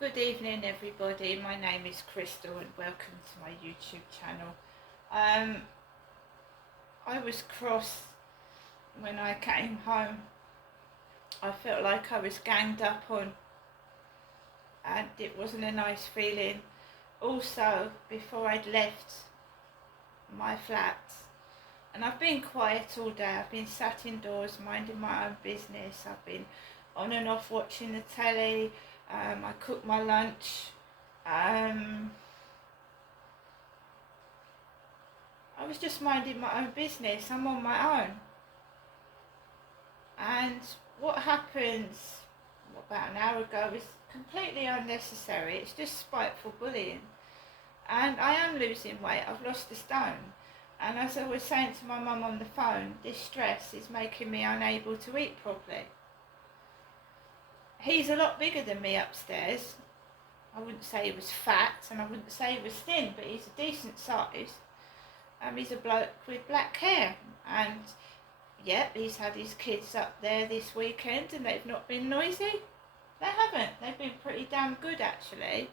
Good evening, everybody. My name is Crystal, and welcome to my YouTube channel. I was cross when I came home. I felt like I was ganged up on, and it wasn't a nice feeling. Also, before I'd left my flat, and I've been quiet all day. I've been sat indoors minding my own business. I've been on and off watching the telly. I cooked my lunch. I was just minding my own business. I'm on my own. And what happened about an hour ago is completely unnecessary. It's just spiteful bullying. And I am losing weight. I've lost a stone. And as I was saying to my mum on the phone, this stress is making me unable to eat properly. He's a lot bigger than me upstairs. I wouldn't say he was fat, and I wouldn't say he was thin, but he's a decent size. He's a bloke with black hair, and yep, he's had his kids up there this weekend, and they've not been noisy. They haven't. They've been pretty damn good, actually.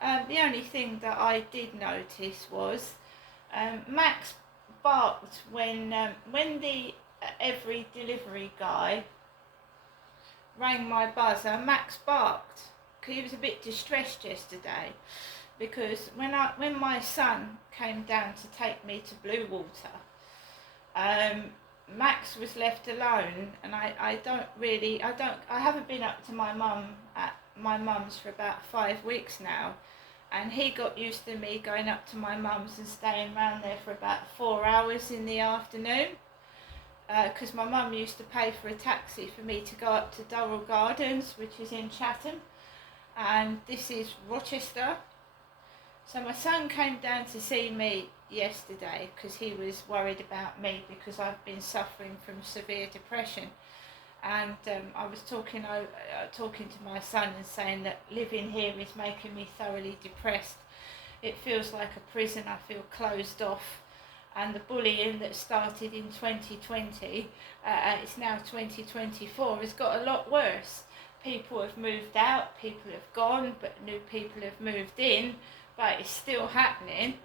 The only thing that I did notice was Max barked when the every delivery guy rang my buzzer. Max barked because he was a bit distressed yesterday, because when my son came down to take me to Bluewater, Max was left alone, and I haven't been up to my mum at my mum's for about 5 weeks now, and he got used to me going up to my mum's and staying around there for about 4 hours in the afternoon, because my mum used to pay for a taxi for me to go up to Durrell Gardens, which is in Chatham, and this is Rochester. So my son came down to see me yesterday because he was worried about me, because I've been suffering from severe depression, and I was talking to my son and saying that living here is making me thoroughly depressed. It feels like a prison. I feel closed off, and the bullying that started in 2020, it's now 2024, has got a lot worse. People have moved out, people have gone, but new people have moved in, but it's still happening.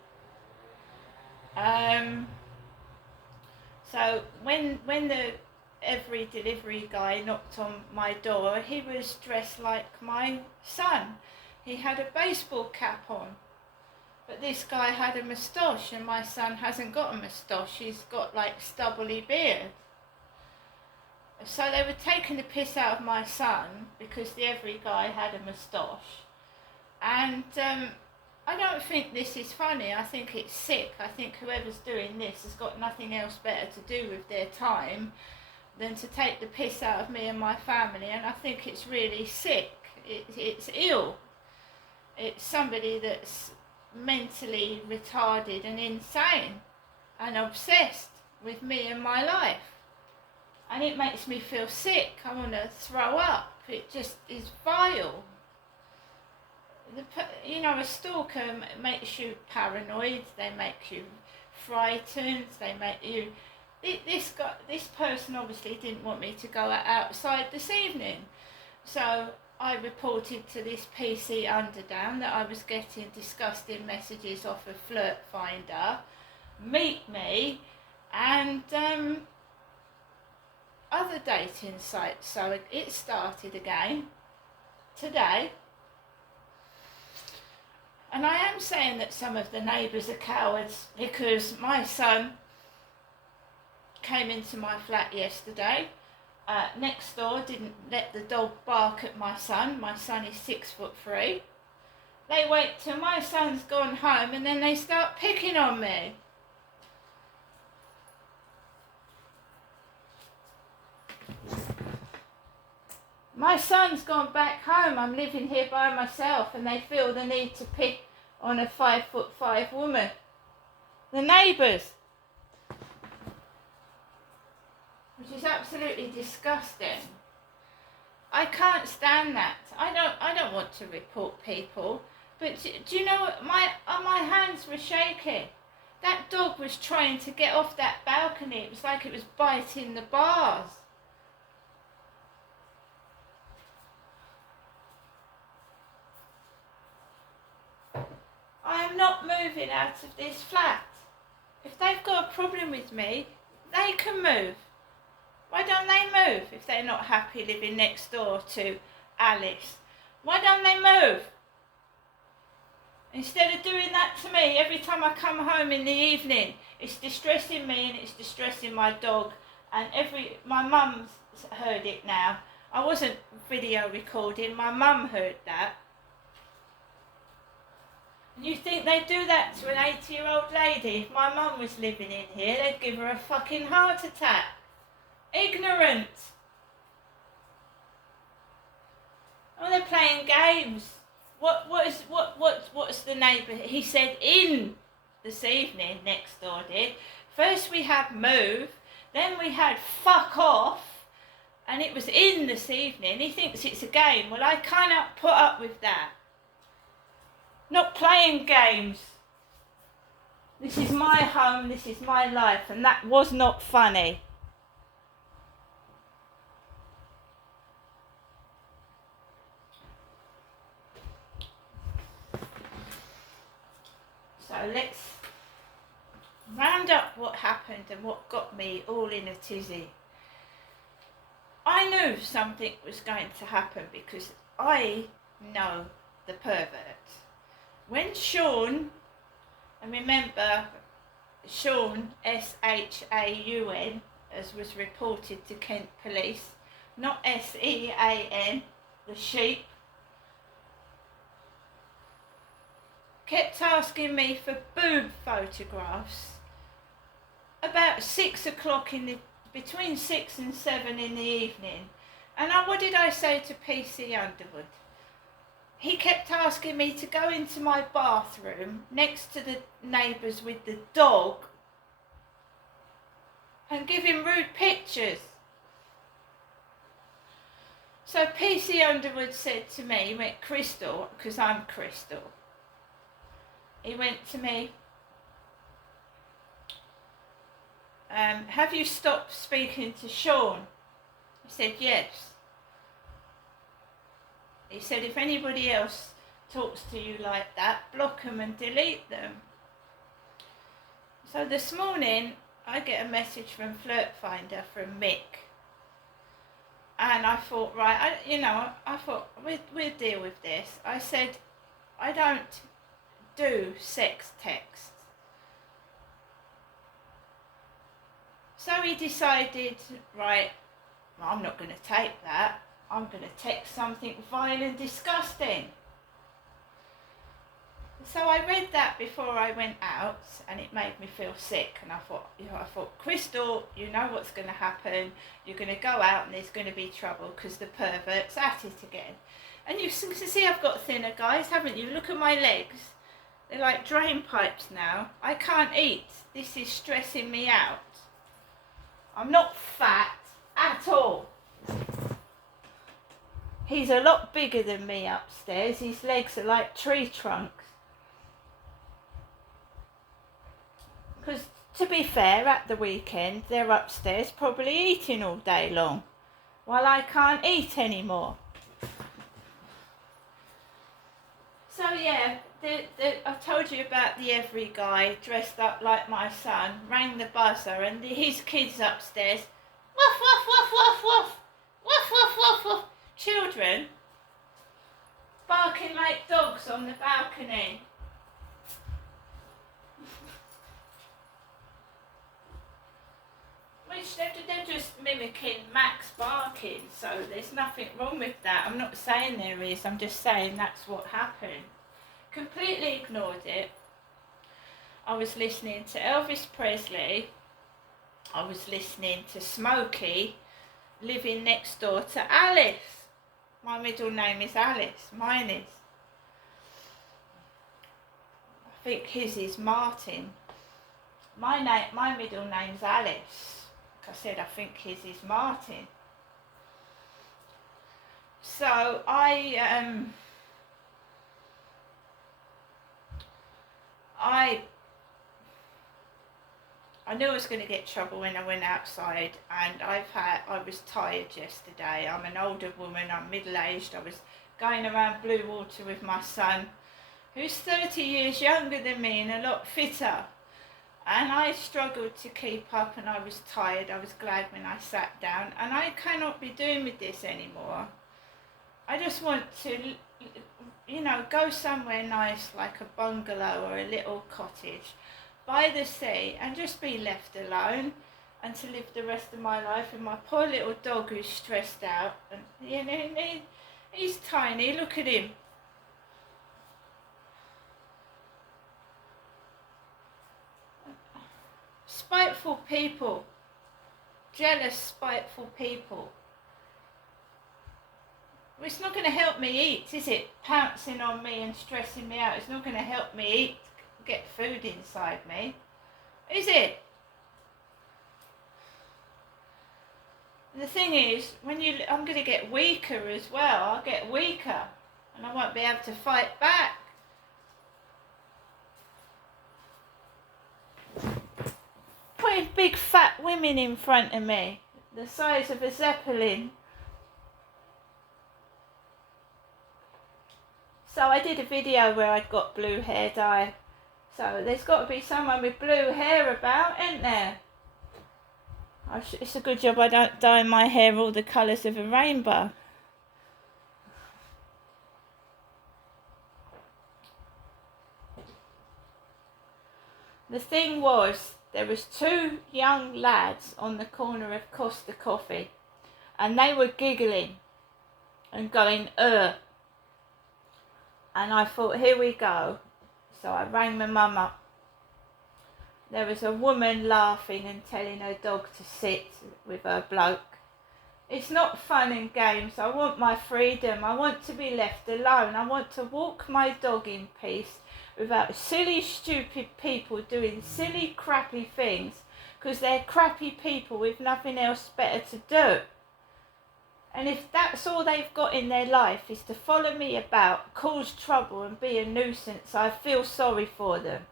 So when the every delivery guy knocked on my door, he was dressed like my son. He had a baseball cap on, but this guy had a moustache, and my son hasn't got a moustache. He's got like stubbly beard. So they were taking the piss out of my son because the every guy had a moustache, and I don't think this is funny. I think it's sick. I think whoever's doing this has got nothing else better to do with their time than to take the piss out of me and my family, and I think it's really sick. It's ill. It's somebody that's mentally retarded and insane and obsessed with me and my life. And it makes me feel sick. I want to throw up. It just is vile. A stalker makes you paranoid. They make you frightened. They make you. This person obviously didn't want me to go outside this evening, so I reported to this PC Underdown that I was getting disgusting messages off of Flirt Finder, Meet Me, and other dating sites. So it started again today. And I am saying that some of the neighbours are cowards, because my son came into my flat yesterday. Next door didn't let the dog bark at my son. My son is 6'3". They wait till my son's gone home and then they start picking on me. My son's gone back home. I'm living here by myself, and they feel the need to pick on a 5'5" woman. The neighbours. Which is absolutely disgusting. I can't stand that. I don't want to report people, but do you know what? My hands were shaking. That dog was trying to get off that balcony. It was like it was biting the bars. moving out of this flat? If they've got a problem with me, they can move. Why don't they move if they're not happy living next door to Alice? Why don't they move? Instead of doing that to me every time I come home in the evening, it's distressing me and it's distressing my dog. And my mum's heard it now. I wasn't video recording, my mum heard that. And you think they'd do that to an 80-year-old lady? If my mum was living in here, they'd give her a fucking heart attack. Ignorant. Oh, they're playing games. What's the neighbour? He said in this evening, next door did. First we had move, then we had fuck off, and it was in this evening. He thinks it's a game. Well, I cannot put up with that. Not playing games. This is my home, this is my life, and that was not funny. So let's round up what happened and what got me all in a tizzy. I knew something was going to happen because I know the pervert. When Shaun, and remember Shaun, S-H-A-U-N, as was reported to Kent Police, not S-E-A-N, the sheep, kept asking me for boob photographs about 6 o'clock between 6 and 7 in the evening. And what did I say to PC Underwood? He kept asking me to go into my bathroom next to the neighbours with the dog and give him rude pictures. So PC Underwood said to me, he went, Crystal, because I'm Crystal, he went to me, have you stopped speaking to Shaun? I said, yes. He said, if anybody else talks to you like that, block them and delete them. So this morning, I get a message from Flirt Finder from Mick. And I thought, right, I thought, we'll deal with this. I said, I don't do sex texts. So he decided, right, well, I'm not going to take that. I'm going to text something vile and disgusting. So I read that before I went out, and it made me feel sick. And I thought, Crystal, you know what's going to happen. You're going to go out and there's going to be trouble because the pervert's at it again. And you can see I've got thinner, guys, haven't you? Look at my legs. They're like drain pipes now. I can't eat. This is stressing me out. I'm not fat at all. He's a lot bigger than me upstairs. His legs are like tree trunks. Because, to be fair, at the weekend, they're upstairs probably eating all day long, while I can't eat anymore. So, yeah, I told you about the every guy dressed up like my son, rang the buzzer, and his kids upstairs, woof, woof, woof, woof, woof, woof, woof, woof, woof. Children barking like dogs on the balcony. Which they're just mimicking Max barking, so there's nothing wrong with that. I'm not saying there is, I'm just saying that's what happened. Completely ignored it. I was listening to Elvis Presley. I was listening to Smokey, living next door to Alice. My middle name is Alice, mine is. I think his is Martin. My middle name's Alice. Like I said, I think his is Martin. So I knew I was going to get trouble when I went outside, and I was tired yesterday. I'm an older woman, I'm middle-aged. I was going around Blue Water with my son, who's 30 years younger than me and a lot fitter. And I struggled to keep up and I was tired. I was glad when I sat down. And I cannot be doing with this anymore. I just want to, go somewhere nice like a bungalow or a little cottage by the sea and just be left alone and to live the rest of my life with my poor little dog who's stressed out. And, he's tiny. Look at him. Spiteful people, jealous, spiteful people. Well, it's not going to help me eat, is it? Pouncing on me and stressing me out. It's not going to help me eat, get food inside me, is it? The thing is, I'm going to get weaker as well. I'll get weaker and I won't be able to fight back. Putting big fat women in front of me, the size of a zeppelin. So I did a video where I'd got blue hair dye. So there's got to be someone with blue hair about, isn't there? It's a good job I don't dye my hair all the colours of a rainbow. The thing was, there was 2 young lads on the corner of Costa Coffee and they were giggling and going, And I thought, here we go. So I rang my mum up. There was a woman laughing and telling her dog to sit with her bloke. It's not fun and games. I want my freedom. I want to be left alone. I want to walk my dog in peace without silly, stupid people doing silly, crappy things because they're crappy people with nothing else better to do. And if that's all they've got in their life is to follow me about, cause trouble and be a nuisance, I feel sorry for them.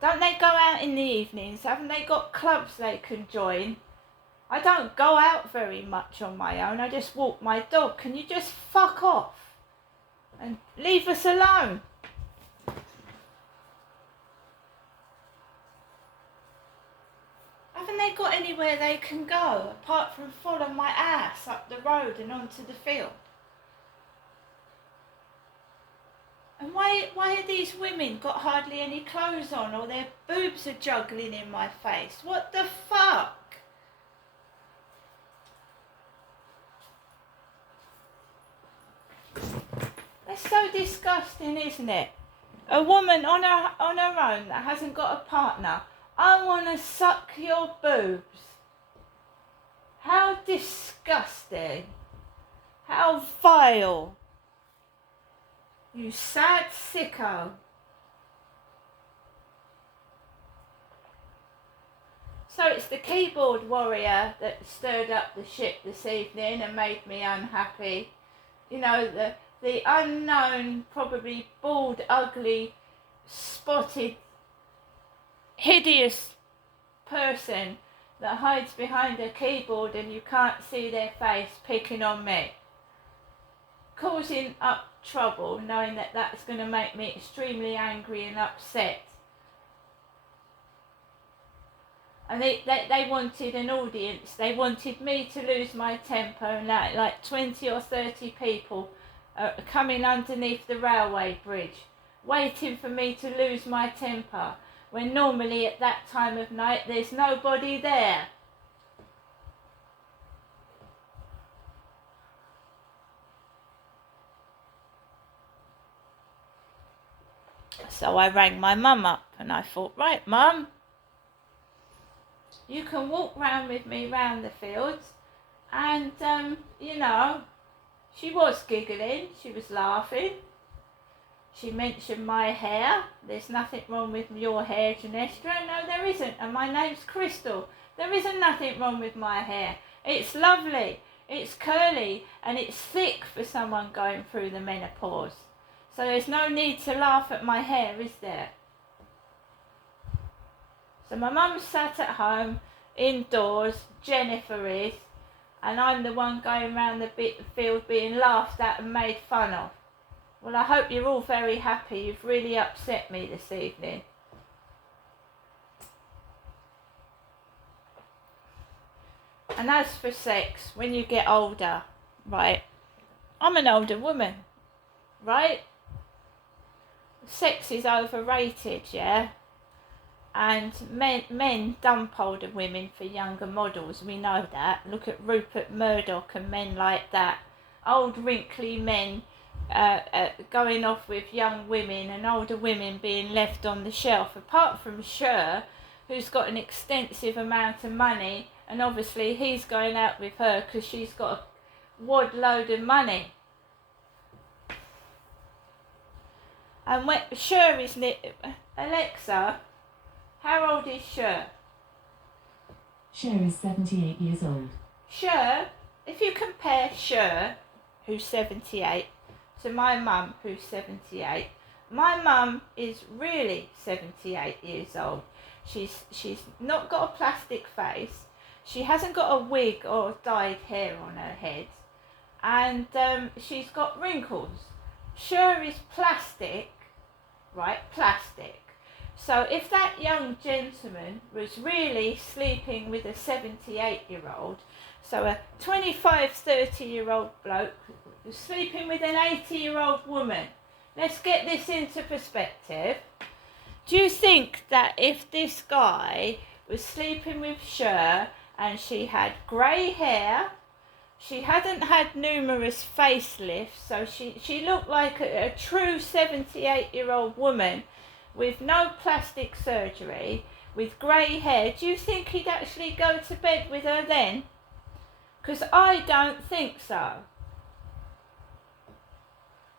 Don't they go out in the evenings? Haven't they got clubs they can join? I don't go out very much on my own. I just walk my dog. Can you just fuck off and leave us alone? Haven't they got anywhere they can go apart from follow my ass up the road and onto the field? And why have these women got hardly any clothes on or their boobs are juggling in my face? What the fuck? That's so disgusting, isn't it? A woman on her own that hasn't got a partner. I want to suck your boobs. How disgusting. How vile. You sad sicko. So it's the keyboard warrior that stirred up the shit this evening and made me unhappy. The unknown, probably bald, ugly, spotted, hideous person that hides behind a keyboard and you can't see their face picking on me. Causing up trouble, knowing that that's going to make me extremely angry and upset. And they wanted an audience. They wanted me to lose my temper, and like 20 or 30 people coming underneath the railway bridge, waiting for me to lose my temper, when normally at that time of night there's nobody there. So I rang my mum up and I thought, right, Mum, you can walk round with me round the fields. And, she was giggling, she was laughing. She mentioned my hair. There's nothing wrong with your hair, Genestra. No, there isn't. And my name's Crystal. There isn't nothing wrong with my hair. It's lovely. It's curly and it's thick for someone going through the menopause. So there's no need to laugh at my hair, is there? So my mum sat at home, indoors, Jennifer is, and I'm the one going round the field being laughed at and made fun of. Well, I hope you're all very happy. You've really upset me this evening. And as for sex, when you get older, right? I'm an older woman, right? Sex is overrated, yeah? And men dump older women for younger models. We know that. Look at Rupert Murdoch and men like that. Old wrinkly men going off with young women, and older women being left on the shelf. Apart from Cher, who's got an extensive amount of money, and obviously he's going out with her because she's got a wad load of money. And when Cher is Alexa, how old is Cher? Cher is 78 years old. Cher, if you compare Cher, who's 78, to my mum, who's 78, my mum is really 78 years old. She's not got a plastic face. She hasn't got a wig or dyed hair on her head. And she's got wrinkles. Cher is plastic, right? Plastic. So if that young gentleman was really sleeping with a 78-year-old, so a 25, 30-year-old bloke was sleeping with an 80-year-old woman, let's get this into perspective. Do you think that if this guy was sleeping with Cher and she had grey hair, she hadn't had numerous facelifts, so she looked like a true 78-year-old woman with no plastic surgery, with grey hair, do you think he'd actually go to bed with her then? Because I don't think so.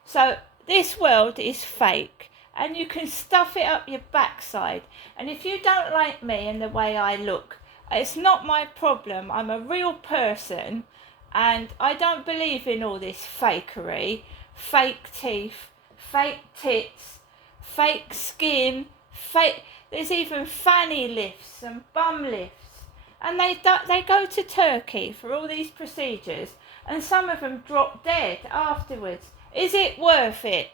So this world is fake, and you can stuff it up your backside. And if you don't like me and the way I look, it's not my problem. I'm a real person, and I don't believe in all this fakery, fake teeth, fake tits, fake skin, fake. There's even fanny lifts and bum lifts, and they go to Turkey for all these procedures, and some of them drop dead afterwards. Is it worth it?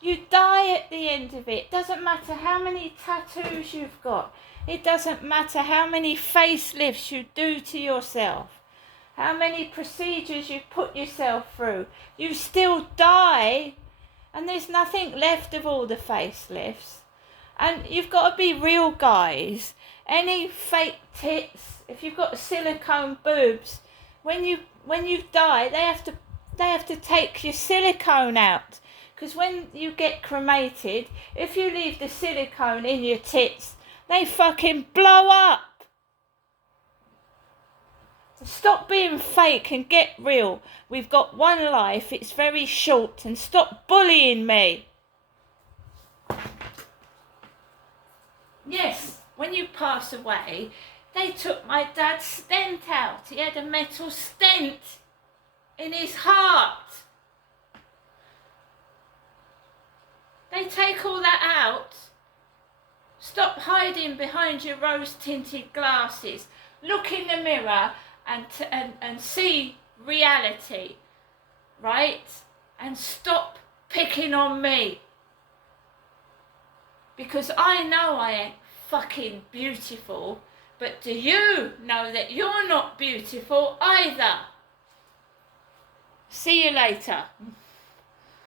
You die at the end of it. Doesn't matter how many tattoos you've got. It doesn't matter how many facelifts you do to yourself, how many procedures you put yourself through. You still die. And there's nothing left of all the facelifts. And you've got to be real, guys. Any fake tits, if you've got silicone boobs, when you die, they have to take your silicone out. Because when you get cremated, if you leave the silicone in your tits, they fucking blow up. Stop being fake and get real. We've got one life, it's very short, and stop bullying me. Yes, when you pass away, they took my dad's stent out. He had a metal stent in his heart. They take all that out. Stop hiding behind your rose-tinted glasses. Look in the mirror and see reality, right? And stop picking on me. Because I know I ain't fucking beautiful, but do you know that you're not beautiful either? See you later.